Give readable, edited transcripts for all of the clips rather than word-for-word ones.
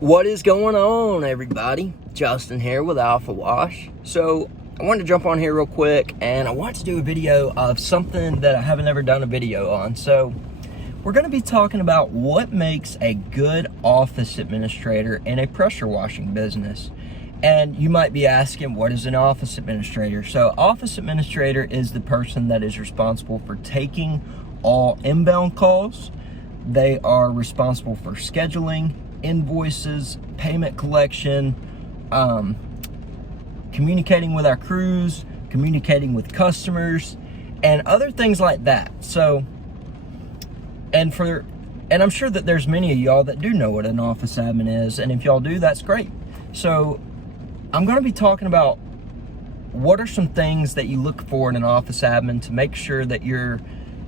What is going on, everybody? Justin here with Alpha Wash. So I wanted to jump on here real quick, and I want to do a video of something that I haven't ever done a video on. So we're going to be talking about what makes a good office administrator in a pressure washing business. And you might be asking, what is an office administrator? So office administrator is the person that is responsible for taking all inbound calls. They are responsible for scheduling, invoices, payment collection, communicating with our crews, communicating with customers, and other things like that. So, and I'm sure that there's many of y'all that do know what an office admin is, and if y'all do, that's great. So I'm going to be talking about what are some things that you look for in an office admin to make sure that you're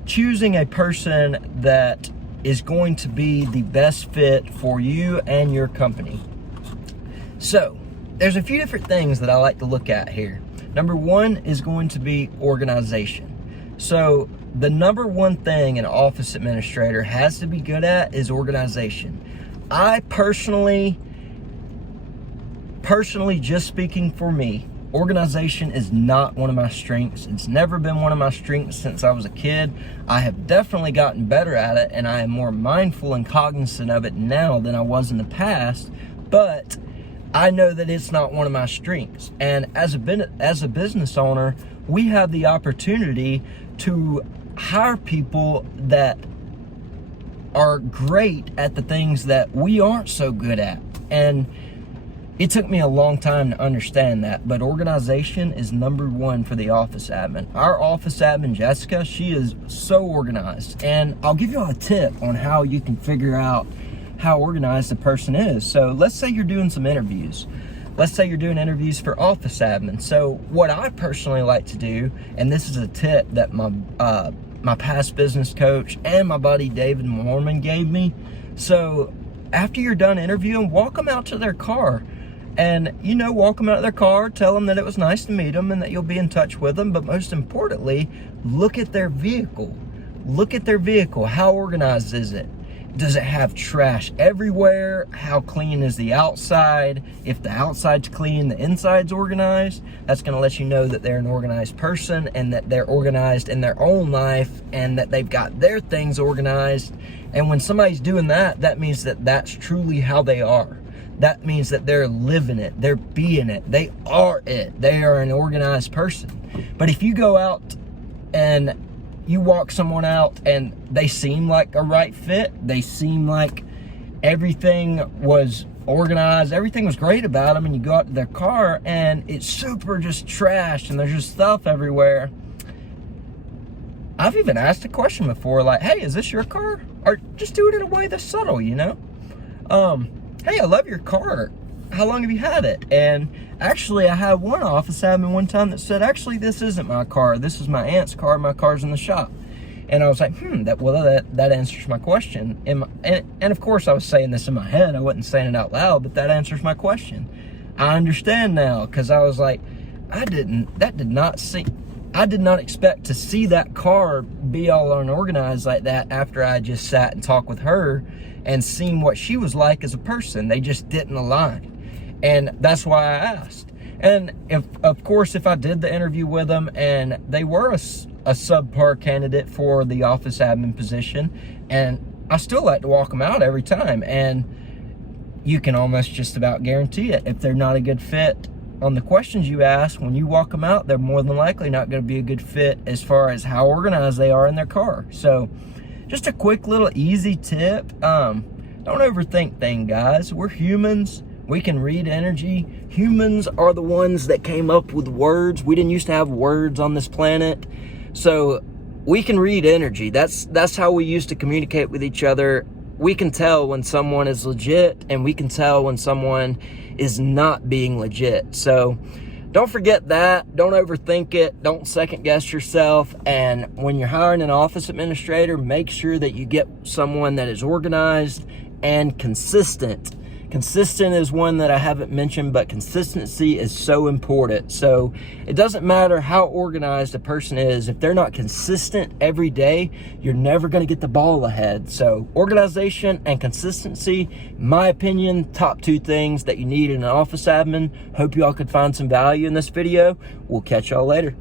choosing a person that is going to be the best fit for you and your company. So there's a few different things that I like to look at here. Number one is going to be organization. So the number one thing an office administrator has to be good at is organization. I personally, just speaking for me, organization is not one of my strengths. It's never been one of my strengths since I was a kid. I have definitely gotten better at it, and I am more mindful and cognizant of it now than I was in the past, but I know that it's not one of my strengths. And as a business owner, we have the opportunity to hire people that are great at the things that we aren't so good at. And it took me a long time to understand that, but organization is number one for the office admin. Our office admin, Jessica, she is so organized. And I'll give you a tip on how you can figure out how organized a person is. So let's say you're doing some interviews. Let's say you're doing interviews for office admin. So what I personally like to do, and this is a tip that my past business coach and my buddy David Mormon gave me. So after you're done interviewing, walk them out to their car. And, walk them out of their car, tell them that it was nice to meet them and that you'll be in touch with them. But most importantly, look at their vehicle. Look at their vehicle. How organized is it? Does it have trash everywhere? How clean is the outside? If the outside's clean, the inside's organized. That's going to let you know that they're an organized person and that they're organized in their own life and that they've got their things organized. And when somebody's doing that, that means that that's truly how they are. That means that they're living it, they're being it, they are it, they are an organized person. But if you go out and you walk someone out and they seem like a right fit, they seem like everything was organized, everything was great about them, and you go out to their car and it's super just trash and there's just stuff everywhere. I've even asked a question before, like, hey, is this your car? Or just do it in a way that's subtle, hey, I love your car. How long have you had it? And actually, I had one office admin one time that said, actually, this isn't my car. This is my aunt's car. My car's in the shop. And I was like, that answers my question. And of course, I was saying this in my head. I wasn't saying it out loud, but that answers my question. I understand now, because I was like, I did not expect to see that car be all unorganized like that after I just sat and talked with her and seen what she was like as a person. They just didn't align. And that's why I asked. And of course, if I did the interview with them and they were a subpar candidate for the office admin position, and I still like to walk them out every time. And you can almost just about guarantee it. If they're not a good fit on the questions you ask, when you walk them out, they're more than likely not going to be a good fit as far as how organized they are in their car. So just a quick little easy tip. Don't overthink things, guys. We're humans. We can read energy. Humans are the ones that came up with words. We didn't used to have words on this planet. So we can read energy. That's how we used to communicate with each other. We can tell when someone is legit, and we can tell when someone is not being legit. So don't forget that. Don't overthink it. Don't second guess yourself. And when you're hiring an office administrator, make sure that you get someone that is organized and consistent. Consistent is one that I haven't mentioned, but consistency is so important. So it doesn't matter how organized a person is. If they're not consistent every day, you're never going to get the ball ahead. So organization and consistency, in my opinion, top two things that you need in an office admin. Hope y'all could find some value in this video. We'll catch y'all later.